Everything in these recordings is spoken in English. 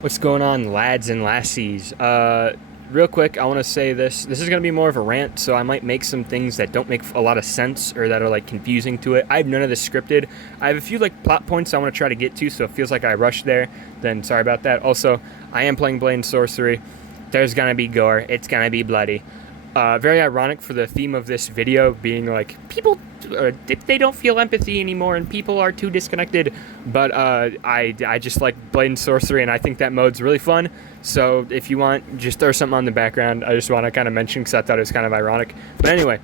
What's going on, lads and lassies? Real quick, I want to say this. This is going to be more of a rant, so I might make some things that don't make a lot of sense or that are like confusing to it. I have none of this scripted. I have a few like plot points I want to try to get to, so it feels like I rushed there. Then sorry about that. Also, I am playing Blade and Sorcery. There's gonna be gore. It's gonna be bloody. Very ironic for the theme of this video being like people they don't feel empathy anymore and people are too disconnected, but I just like Blade and Sorcery and I think that mode's really fun. So if you want, just throw something on the background. I just want to kind of mention because I thought it was kind of ironic. But anyway,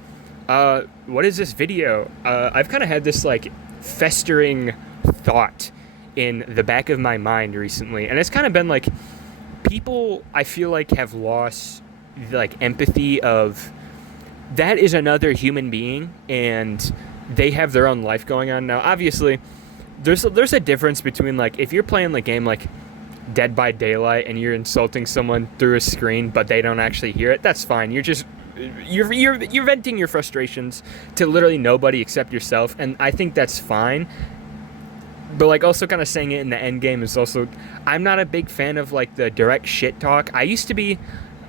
what is this video? I've kind of had this like festering thought in the back of my mind recently, and it's kind of been like people I feel like have lost like empathy of that is another human being and they have their own life going on. Now obviously there's a difference between like if you're playing the game like Dead by Daylight and you're insulting someone through a screen but they don't actually hear it. That's fine. You're venting your frustrations to literally nobody except yourself, and I think that's fine. But like also kind of saying it in the end game is also, I'm not a big fan of like the direct shit talk. I used to be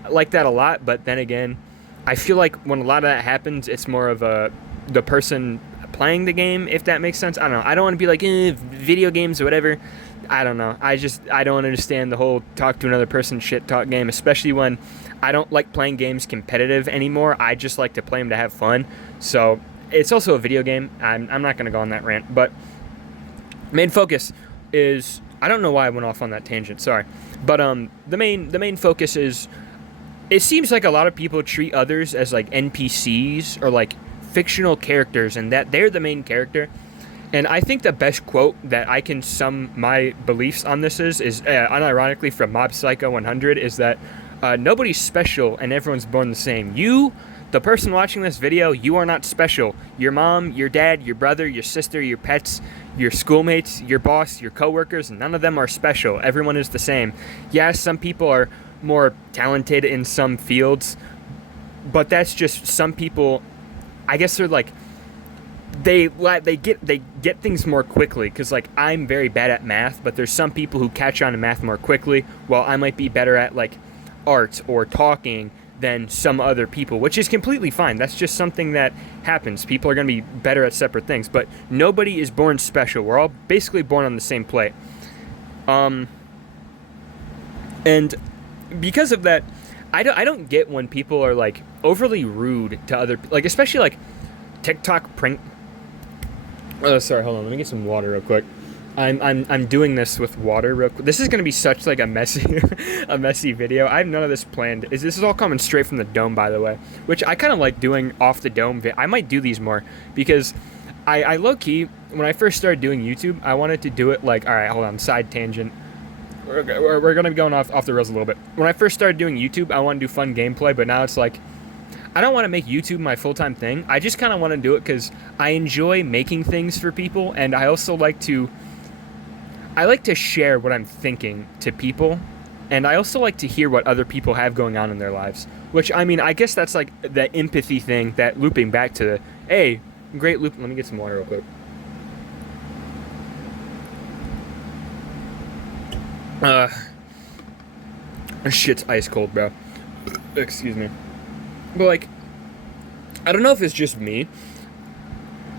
like that a lot, but then again, I feel like when a lot of that happens, it's more of the person playing the game, if that makes sense. I don't know. I don't want to be like video games or whatever. I don't know. I don't understand the whole talk to another person shit talk game, especially when I don't like playing games competitive anymore. I just like to play them to have fun. So it's also a video game. I'm not going to go on that rant, but main focus is, I don't know why I went off on that tangent. Sorry, but the main focus is, it seems like a lot of people treat others as like NPCs or like fictional characters and that they're the main character. And I think the best quote that I can sum my beliefs on this is unironically from Mob Psycho 100, is that nobody's special and everyone's born the same. You, the person watching this video, you are not special. Your mom, your dad, your brother, your sister, your pets, your schoolmates, your boss, your coworkers, none of them are special. Everyone is the same. Yes, some people are more talented in some fields, but that's just some people. I guess they're like they get things more quickly, because like I'm very bad at math, but there's some people who catch on to math more quickly, while I might be better at like art or talking than some other people, which is completely fine. That's just something that happens. People are going to be better at separate things, but nobody is born special. We're all basically born on the same plate. And because of that, I don't get when people are like overly rude to other, like especially like TikTok prank. Oh, sorry, hold on. Let me get some water real quick. I'm doing this with water real quick. This is gonna be such like a messy a messy video. I have none of this planned. This is all coming straight from the dome, by the way, which I kind of like doing off the dome. I might do these more because I low key, when I first started doing YouTube, I wanted to do it like, all right, hold on, side tangent. We're going to be going off the rails a little bit. When I first started doing YouTube, I wanted to do fun gameplay, but now it's like, I don't want to make YouTube my full-time thing. I just kind of want to do it because I enjoy making things for people, and I also like to share what I'm thinking to people, and I also like to hear what other people have going on in their lives, which, I mean, I guess that's like the empathy thing, that looping back to the, hey, great loop. Let me get some water real quick. Shit's ice cold, bro. Excuse me. But like, I don't know if it's just me,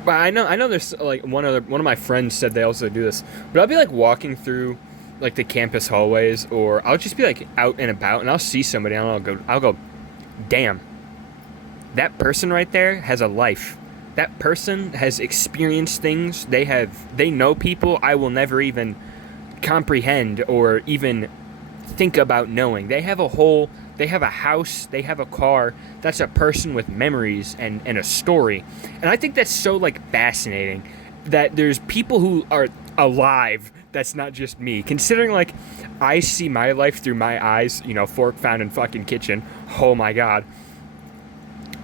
but I know there's like one of my friends said they also do this. But I'll be like walking through like the campus hallways, or I'll just be like out and about, and I'll see somebody, and I'll go, damn, that person right there has a life. That person has experienced things. They know people I will never even comprehend or even think about knowing. They have a house, they have a car. That's a person with memories and a story. And I think that's so like fascinating that there's people who are alive. That's not just me, considering like I see my life through my eyes, fork found in fucking kitchen. Oh my god.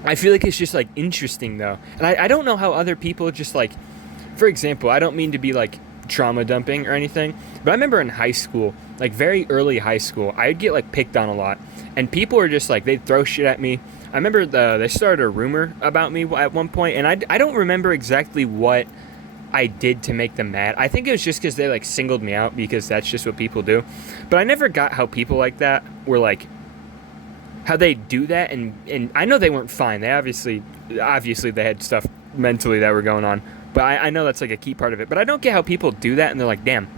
I feel like it's just like interesting though. And I don't know how other people just like, for example, I don't mean to be like trauma dumping or anything, but I remember in high school, like very early high school, I'd get like picked on a lot, and people were just like, they'd throw shit at me. I remember they started a rumor about me at one point, and I don't remember exactly what I did to make them mad. I think it was just because they like singled me out because that's just what people do. But I never got how people like that were like how they do that, and I know they weren't fine. They obviously they had stuff mentally that were going on. But I know that's like a key part of it. But I don't get how people do that and they're like, damn,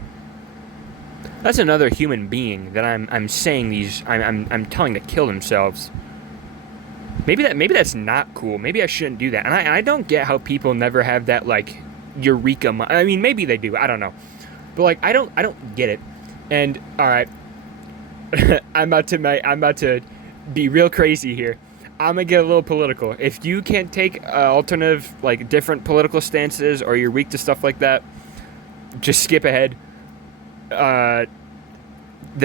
that's another human being that I'm saying I'm telling to kill themselves. Maybe that's not cool. Maybe I shouldn't do that. And I don't get how people never have that like eureka. I mean, maybe they do. I don't know. But like I don't get it. And all right, I'm about to be real crazy here. I'm gonna get a little political. If you can't take alternative, like different political stances, or you're weak to stuff like that, just skip ahead. The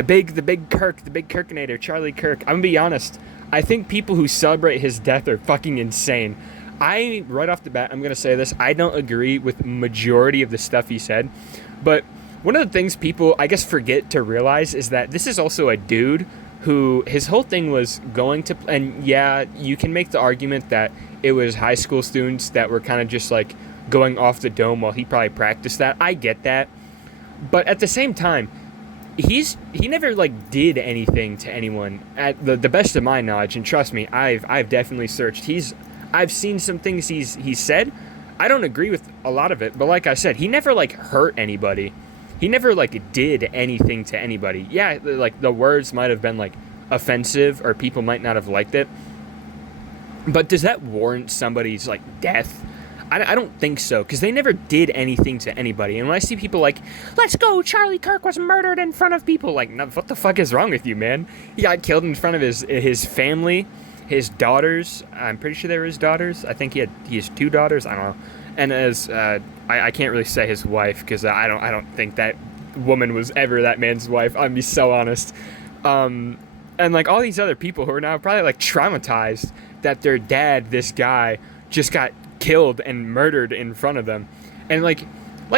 big Kirkinator, Charlie Kirk. I'm gonna be honest. I think people who celebrate his death are fucking insane. Right off the bat, I'm gonna say this. I don't agree with majority of the stuff he said, but one of the things people, I guess, forget to realize is that this is also a dude who his whole thing was going to, and yeah, you can make the argument that it was high school students that were kind of just like going off the dome while he probably practiced that. I get that. But at the same time, he never like did anything to anyone at the best of my knowledge, and trust me, I've definitely searched. I've seen some things he's said. I don't agree with a lot of it, but like I said, he never like hurt anybody. He never like did anything to anybody. Yeah, like the words might have been like offensive or people might not have liked it. But does that warrant somebody's like death? I don't think so, because they never did anything to anybody. And when I see people like, let's go, Charlie Kirk was murdered in front of people, like, no, what the fuck is wrong with you, man? He got killed in front of his family, his daughters. I'm pretty sure they were his daughters. I think he has 2 daughters. I don't know. And as I can't really say his wife, because I don't think that woman was ever that man's wife. I'm be so honest. And like all these other people who are now probably like traumatized that their dad, this guy, just got killed and murdered in front of them. And like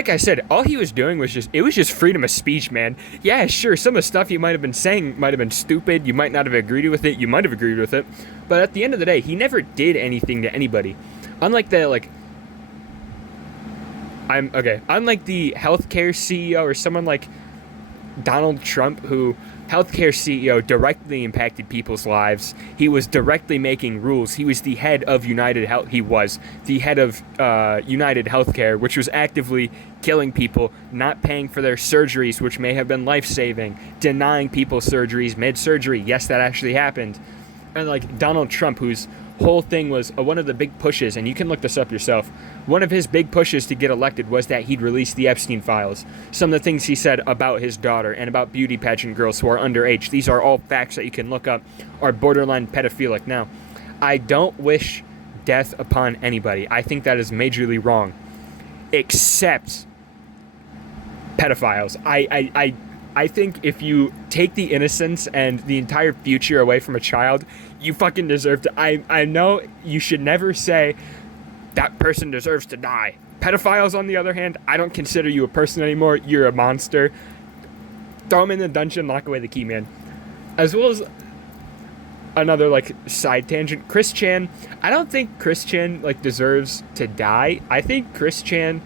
I said, all he was doing was just freedom of speech, man. Yeah, sure, some of the stuff you might have been saying might have been stupid. You might not have agreed with it. You might have agreed with it. But at the end of the day, he never did anything to anybody. Unlike the healthcare CEO or someone like Donald Trump, who healthcare CEO directly impacted people's lives. He was directly making rules. He was the head of United Health. He was the head of United Healthcare, which was actively killing people, not paying for their surgeries, which may have been life-saving, denying people surgeries mid-surgery. Yes, that actually happened. And like Donald Trump, whose whole thing was one of the big pushes, and you can look this up yourself, one of his big pushes to get elected was that he'd release the Epstein files. Some of the things he said about his daughter and about beauty pageant girls who are underage, these are all facts that you can look up, are borderline pedophilic. Now, I don't wish death upon anybody. I think that is majorly wrong. Except pedophiles. I think if you take the innocence and the entire future away from a child, you fucking deserve to. I know you should never say that person deserves to die. Pedophiles, on the other hand, I don't consider you a person anymore. You're a monster. Throw him in the dungeon, lock away the key, man. As well as another like side tangent, Chris Chan. I don't think Chris Chan like deserves to die. I think Chris Chan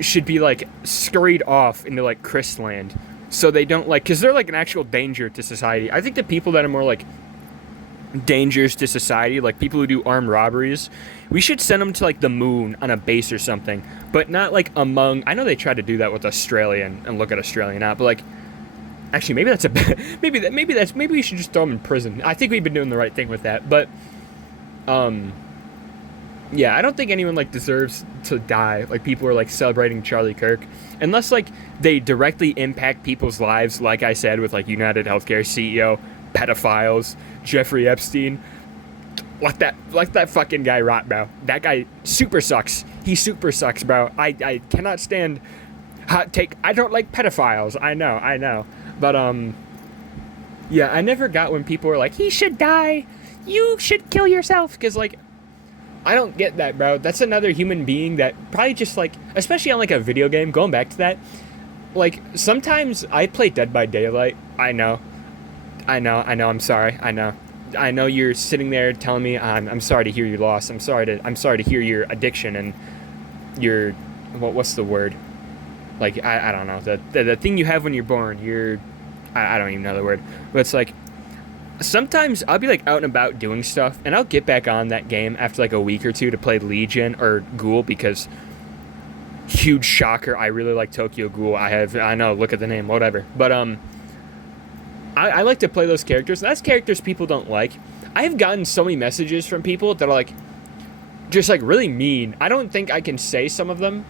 should be like scurried off into like Chris land. So they don't like, because they're like an actual danger to society. I think the people that are more like dangers to society, like people who do armed robberies, we should send them to like the moon on a base or something, but not like among. I know they tried to do that with Australia and look at Australia now, but like actually maybe that's a maybe we should just throw them in prison. I think we've been doing the right thing with that, but yeah, I don't think anyone like deserves to die. Like people are like celebrating Charlie Kirk, unless like they directly impact people's lives. Like I said, with like United Healthcare CEO, pedophiles, Jeffrey Epstein. Let that fucking guy rot, bro. That guy super sucks. He super sucks, bro. I cannot stand hot take. I don't like pedophiles. I know. But yeah, I never got when people were like, he should die. You should kill yourself, because like, I don't get that, bro. That's another human being that probably just like, especially on like a video game, going back to that, like sometimes I play Dead by Daylight. I know, I'm sorry. I know you're sitting there telling me I'm sorry to hear your loss. I'm sorry to hear your addiction and your what's the word? Like I don't know the thing you have when you're born. I don't even know the word, but it's like sometimes I'll be like out and about doing stuff, and I'll get back on that game after like a week or two to play Legion or Ghoul because huge shocker, I really like Tokyo Ghoul. I know, look at the name, whatever. But I like to play those characters. And that's characters people don't like. I have gotten so many messages from people that are like just like really mean. I don't think I can say some of them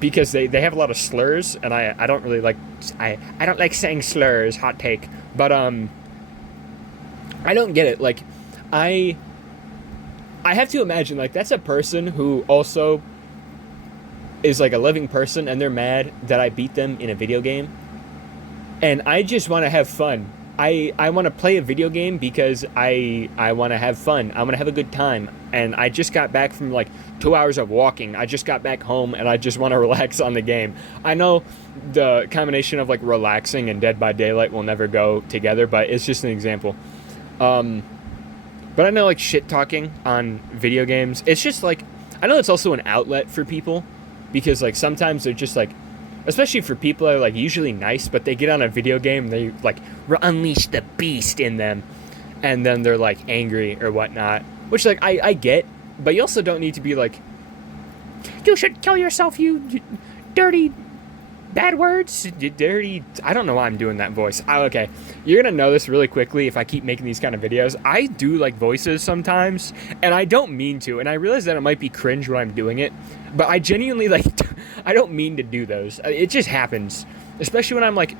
because they have a lot of slurs, and I don't really like I don't like saying slurs, hot take. But I don't get it. Like I have to imagine like that's a person who also is like a living person, and they're mad that I beat them in a video game. And I just want to have fun. I want to play a video game because I want to have fun. I want to have a good time. And I just got back from like 2 hours of walking. I just got back home, and I just want to relax on the game. I know the combination of like relaxing and Dead by Daylight will never go together, but it's just an example. But I know like shit talking on video games, it's just like, I know it's also an outlet for people because like sometimes they're just like, especially for people that are like usually nice, but they get on a video game and they like unleash the beast in them, and then they're like angry or whatnot, which like I get, but you also don't need to be like, you should kill yourself, you dirty bad words, dirty. I don't know why I'm doing that voice. Okay, you're gonna know this really quickly if I keep making these kind of videos. I do like voices sometimes, and I don't mean to, and I realize that it might be cringe when I'm doing it, but I genuinely like I don't mean to do those. It just happens, especially when I'm like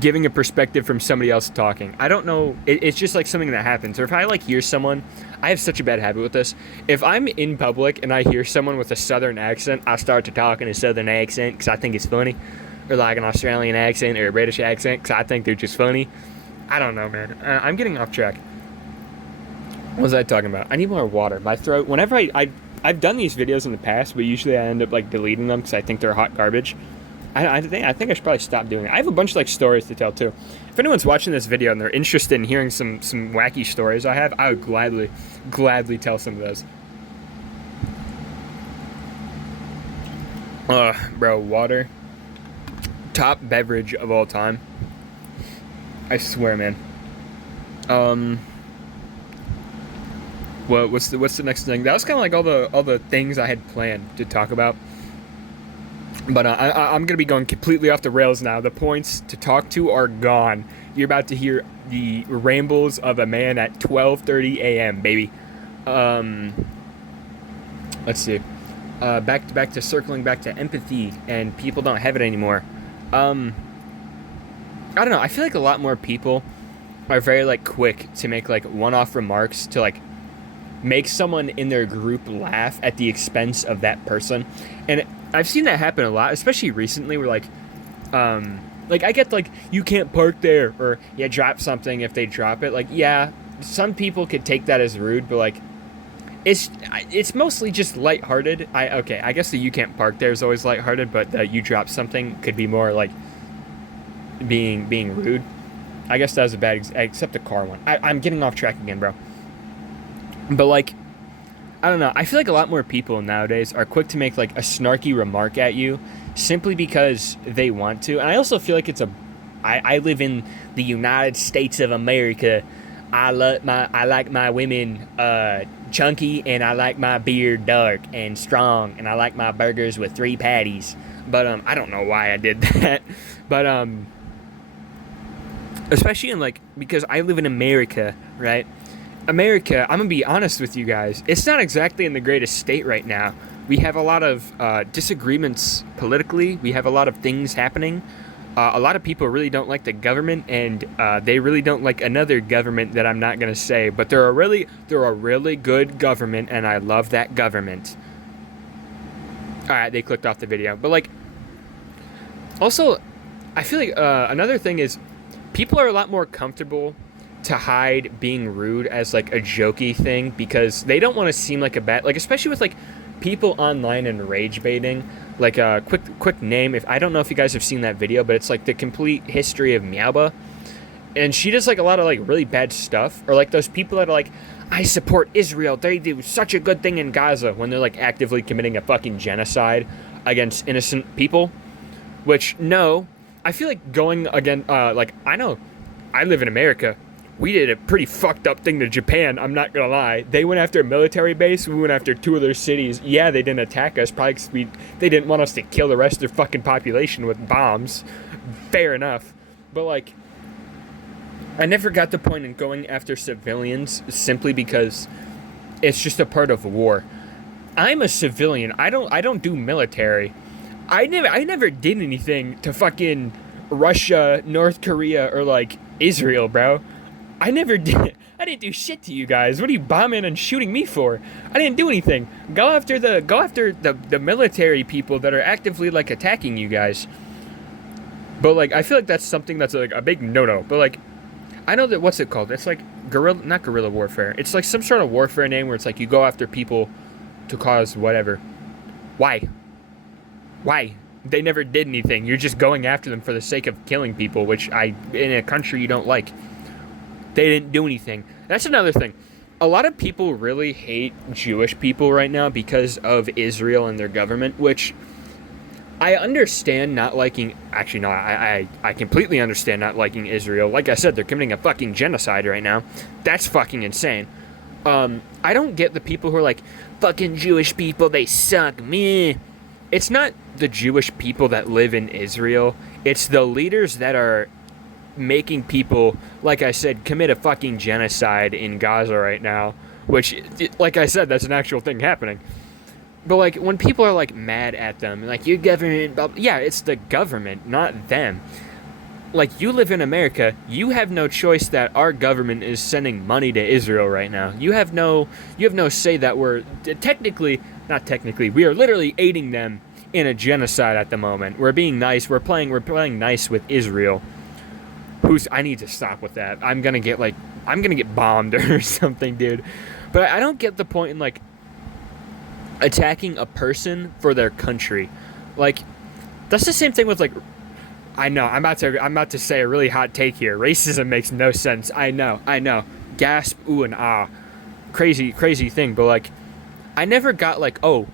giving a perspective from somebody else talking. I don't know, it's just like something that happens. Or if I like hear someone, I have such a bad habit with this. If I'm in public and I hear someone with a southern accent, I start to talk in a southern accent because I think it's funny. Or like an Australian accent or a British accent because I think they're just funny. I don't know, man. I'm getting off track. What was I talking about? I need more water. My throat, whenever I've done these videos in the past, but usually I end up like deleting them because I think they're hot garbage. I think I should probably stop doing it. I have a bunch of like stories to tell too. If anyone's watching this video and they're interested in hearing some wacky stories I have, I would gladly tell some of those. Bro, water, top beverage of all time. I swear, man. What's the next thing? That was kind of like all the things I had planned to talk about. But I'm going to be going completely off the rails now. The points to talk to are gone. You're about to hear the rambles of a man at 12:30 a.m., baby. Let's see. Back to circling back to empathy, and people don't have it anymore. I don't know. I feel like a lot more people are very like quick to make like one-off remarks to like make someone in their group laugh at the expense of that person. And I've seen that happen a lot, especially recently, where like I get like, you can't park there, or yeah, drop something if they drop it. Like, yeah, some people could take that as rude, but like it's mostly just lighthearted. I guess the you can't park there is always lighthearted, but the you drop something could be more like being rude. I guess that was a bad except the car one. I'm getting off track again, bro. But like, I don't know. I feel like a lot more people nowadays are quick to make like a snarky remark at you simply because they want to. And I also feel like I live in the United States of America. I like my women chunky, and I like my beer dark and strong, and I like my burgers with 3 patties. But I don't know why I did that. But especially in like, because I live in America, right? America, I'm going to be honest with you guys, it's not exactly in the greatest state right now. We have a lot of disagreements politically. We have a lot of things happening. A lot of people really don't like the government, and they really don't like another government that I'm not going to say. But they're a really good government, and I love that government. All right, they clicked off the video. But like, also, I feel like another thing is people are a lot more comfortable to hide being rude as like a jokey thing because they don't want to seem like a bad, like especially with like people online and rage baiting. Like a quick name, if I don't know if you guys have seen that video, but it's like the complete history of Miauba, and she does like a lot of like really bad stuff. Or like those people that are like, I support Israel. They do such a good thing in Gaza when they're like actively committing a fucking genocide against innocent people. Which, no, I feel like going again, like, I know I live in America. We did a pretty fucked up thing to Japan, I'm not gonna lie. They went after a military base, we went after two of their cities. Yeah, they didn't attack us, probably because they didn't want us to kill the rest of their fucking population with bombs. Fair enough. But, like, I never got the point in going after civilians simply because it's just a part of war. I'm a civilian. I don't do military. I never did anything to fucking Russia, North Korea, or like Israel, bro. I never did. I didn't do shit to you guys. What are you bombing and shooting me for? I didn't do anything. Go after the military people that are actively like attacking you guys. But like I feel like that's something that's like a big no-no. But like I know that what's it called? It's like not guerrilla warfare. It's like some sort of warfare name where it's like you go after people to cause whatever. Why? Why? They never did anything. You're just going after them for the sake of killing people, which in a country you don't like. They didn't do anything. That's another thing. A lot of people really hate Jewish people right now because of Israel and their government, which I understand not liking. Actually, no, I completely understand not liking Israel. Like I said, they're committing a fucking genocide right now. That's fucking insane. I don't get the people who are like, fucking Jewish people, they suck, meh. It's not the Jewish people that live in Israel. It's the leaders that are making people, like I said, commit a fucking genocide in Gaza right now. Which, like I said, that's an actual thing happening. But, like, when people are, like, mad at them, like, your government, blah, blah, yeah, it's the government, not them. Like, you live in America, you have no choice that our government is sending money to Israel right now. You have no say that we're, not technically, we are literally aiding them in a genocide at the moment. We're being nice, we're playing nice with Israel. I need to stop with that. I'm gonna get bombed or something, dude. But I don't get the point in, like, attacking a person for their country. Like, that's the same thing with, like, I know, I'm about to say a really hot take here. Racism makes no sense. I know. Gasp, ooh and ah. Crazy thing, but like, I never got like, oh,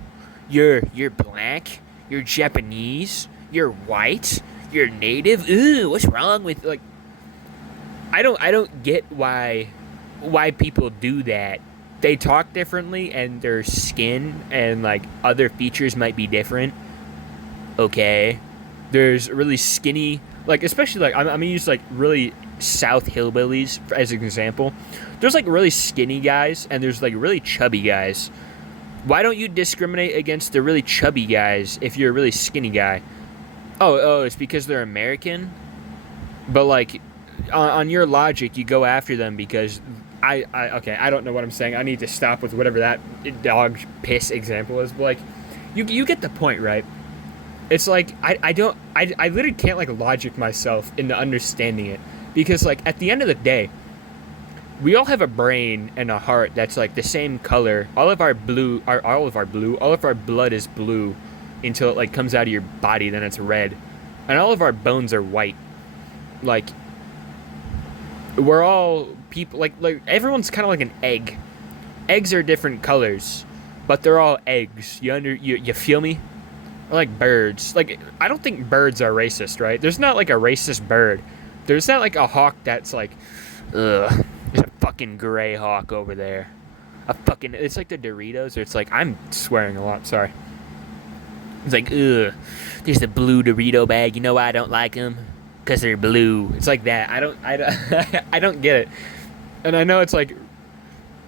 you're black, you're Japanese, you're white, you're native, ooh, what's wrong with, like, I don't get why people do that. They talk differently and their skin and like other features might be different. Okay. There's really skinny, like, especially like I'm gonna use like really South hillbillies as an example. There's like really skinny guys and there's like really chubby guys. Why don't you discriminate against the really chubby guys if you're a really skinny guy? Oh, it's because they're American? But like on your logic, you go after them because okay, I don't know what I'm saying. I need to stop with whatever that dog piss example is. But like, you get the point, right? It's like I literally can't like logic myself into understanding it because like at the end of the day, we all have a brain and a heart that's like the same color. All of our blood is blue until it like comes out of your body, then it's red, and all of our bones are white. Like, we're all people, like everyone's kind of like an egg. Eggs are different colors, but they're all eggs. You feel me? Or like birds. Like, I don't think birds are racist, right? There's not like a racist bird. There's not like a hawk that's like, ugh, there's a fucking gray hawk over there. It's like the Doritos, or it's like, I'm swearing a lot, sorry. It's like, ugh, there's the blue Dorito bag. You know why I don't like them? Because they're blue. It's like that. I don't get it. And I know it's like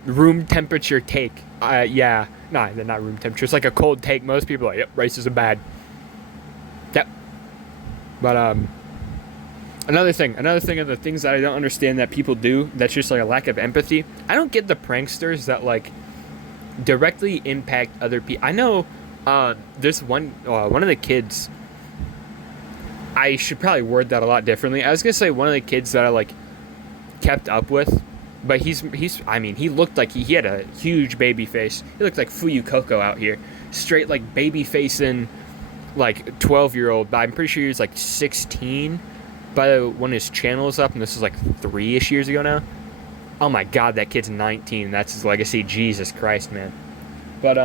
room temperature take. Yeah. Nah, they're not room temperature. It's like a cold take. Most people are like, yep, racism bad. Yep. But another thing of the things that I don't understand that people do, that's just like a lack of empathy. I don't get the pranksters that like directly impact other people. I know there's one of the kids. I should probably word that a lot differently. I was gonna say one of the kids that I like kept up with, but he looked like he had a huge baby face. He looked like Fuyu Koko out here, straight like baby facing, like 12-year-old. But I'm pretty sure he was like 16 by when his channel was up, and this is like 3-ish years ago now. Oh my God, that kid's 19. That's his legacy. Jesus Christ, man. But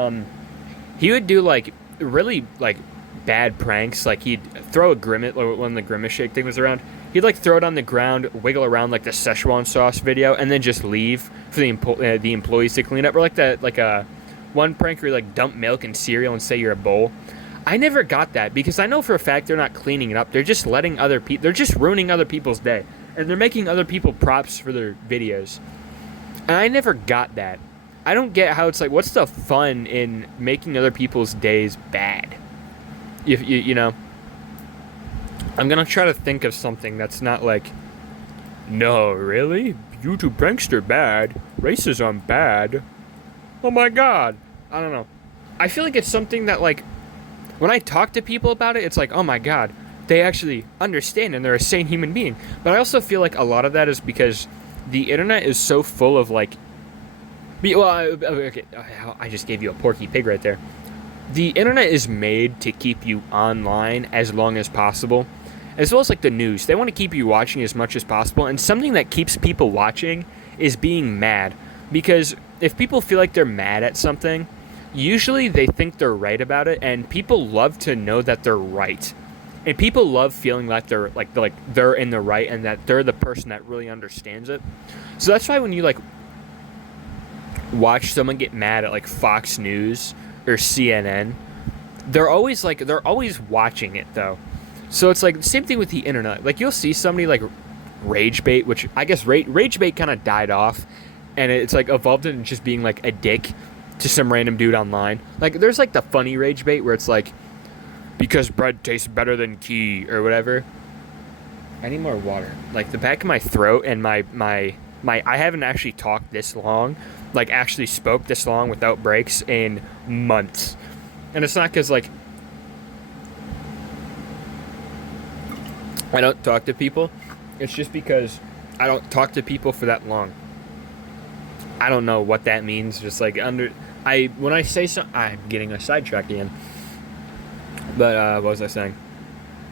he would do like really like bad pranks. Like he'd throw a grimace when the grimace shake thing was around. He'd like throw it on the ground, wiggle around like the Szechuan sauce video, and then just leave for the employees to clean up. Or like that like a one prank where you like dump milk and cereal and say you're a bowl. I never got that because I know for a fact they're not cleaning it up. They're just letting other people. They're just ruining other people's day, and they're making other people props for their videos. And I never got that. I don't get how it's like, what's the fun in making other people's days bad? If you know, I'm gonna try to think of something that's not like, no, really? YouTube pranks are bad. Racism bad. Oh my God. I don't know. I feel like it's something that like, when I talk to people about it, it's like, oh my God, they actually understand and they're a sane human being. But I also feel like a lot of that is because the internet is so full of like, okay, I just gave you a Porky Pig right there. The internet is made to keep you online as long as possible, as well as like the news. They want to keep you watching as much as possible, and something that keeps people watching is being mad. Because if people feel like they're mad at something, usually they think they're right about it, and people love to know that they're right. And people love feeling like they're in the right and that they're the person that really understands it. So that's why when you like watch someone get mad at like Fox News or CNN, they're always watching it though. So it's like the same thing with the internet. Like you'll see somebody like rage bait, which I guess rage bait kind of died off, and it's like evolved into just being like a dick to some random dude online. Like there's like the funny rage bait where it's like, because bread tastes better than key or whatever. I need more water. Like the back of my throat and my I haven't actually talked this long, like actually spoke this long without breaks in months. And it's not because like I don't talk to people. It's just because I don't talk to people for that long. I don't know what that means. Just like when I say something, I'm getting a sidetrack again. But what was I saying?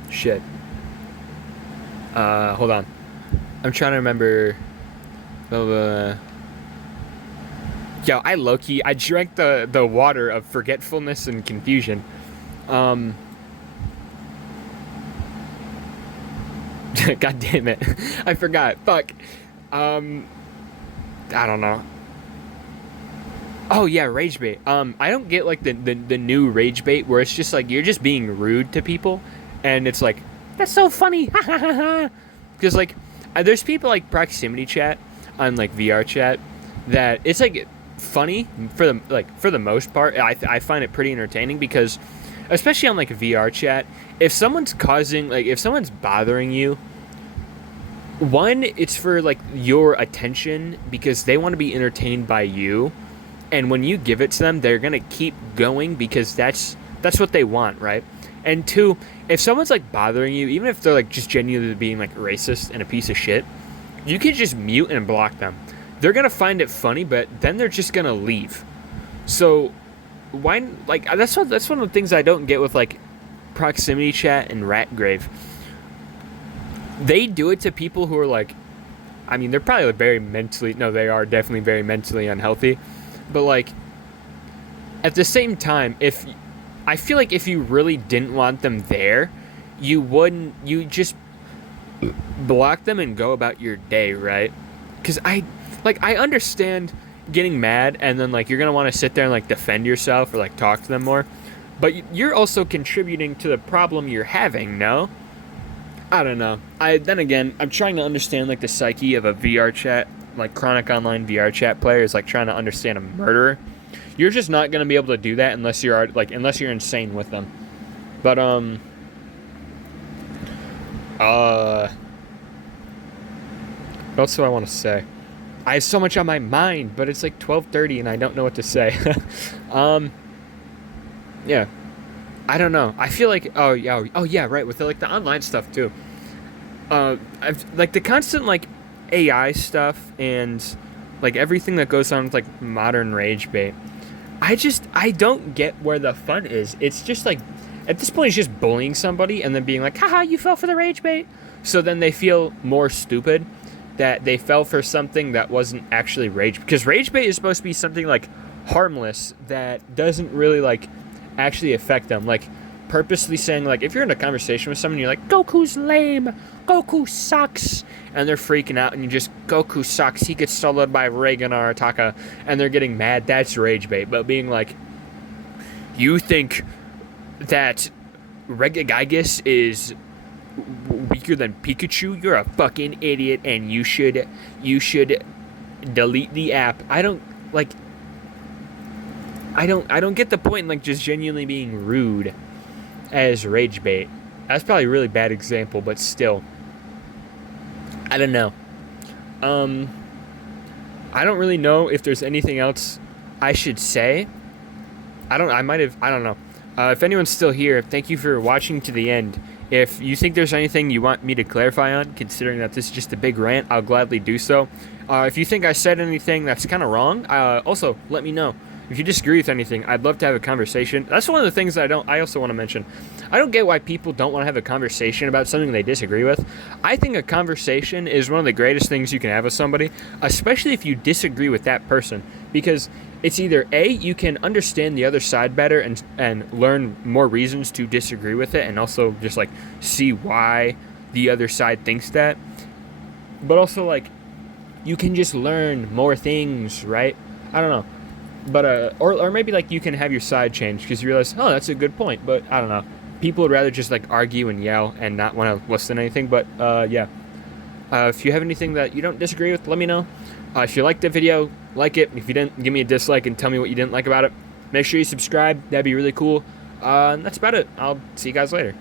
Shit. Hold on. I'm trying to remember. Yo, I low-key, I drank the water of forgetfulness and confusion. God damn it. I forgot. Fuck. I don't know. Oh yeah, rage bait. I don't get like the new rage bait where it's just like you're just being rude to people, and it's like that's so funny, because like there's people like proximity chat on like VR chat that it's like funny for the most part. I find it pretty entertaining because, especially on like VR chat, if someone's bothering you, one, it's for like your attention because they want to be entertained by you. And when you give it to them, they're going to keep going because that's what they want, right? And two, if someone's like bothering you, even if they're like just genuinely being like racist and a piece of shit, you can just mute and block them. They're going to find it funny, but then they're just going to leave. So why, like, that's one of the things I don't get with like proximity chat and Ratgrave. They do it to people who are like, I mean, they're probably they are definitely very mentally unhealthy. But like, at the same time, I feel like if you really didn't want them there, you just block them and go about your day, right? Because I understand getting mad and then like you're gonna want to sit there and like defend yourself or like talk to them more, but you're also contributing to the problem you're having, no? I don't know. Then again, I'm trying to understand like the psyche of a VR chat, like chronic online VR chat player is like trying to understand a murderer. You're just not gonna be able to do that unless you're insane with them. But what else do I want to say? I have so much on my mind, but it's like 12:30 and I don't know what to say. Yeah. I don't know. I feel like oh yeah, right, with the online stuff too. I've like the constant like AI stuff and like everything that goes on with like modern rage bait. I don't get where the fun is. It's just like at this point it's just bullying somebody and then being like, haha, you fell for the rage bait. So then they feel more stupid. that they fell for something that wasn't actually rage, because rage bait is supposed to be something like harmless that doesn't really like actually affect them. Like purposely saying like if you're in a conversation with someone, you're like Goku's lame, Goku sucks, and they're freaking out, and you just Goku sucks. He gets soloed by Reagan or Ataka, and they're getting mad. That's rage bait. But being like, you think that Regigigas is weaker than Pikachu? You're a fucking idiot, and you should delete the app. I don't get the point in like just genuinely being rude as rage bait. That's probably a really bad example, but still. I don't know. I don't really know if there's anything else I should say. I don't know. If anyone's still here, thank you for watching to the end. If you think there's anything you want me to clarify on, considering that this is just a big rant, I'll gladly do so. If you think I said anything that's kind of wrong, also let me know. If you disagree with anything, I'd love to have a conversation. That's one of the things that I also want to mention. I don't get why people don't want to have a conversation about something they disagree with. I think a conversation is one of the greatest things you can have with somebody, especially if you disagree with that person. Because it's either A, you can understand the other side better and learn more reasons to disagree with it, and also just like see why the other side thinks that. But also like you can just learn more things, right? I don't know. But or maybe like you can have your side change because you realize, oh, that's a good point. But I don't know. People would rather just like argue and yell and not want to listen to anything. But yeah. If you have anything that you don't disagree with, let me know. If you liked the video, like it. If you didn't, give me a dislike and tell me what you didn't like about it. Make sure you subscribe. That'd be really cool. And that's about it. I'll see you guys later.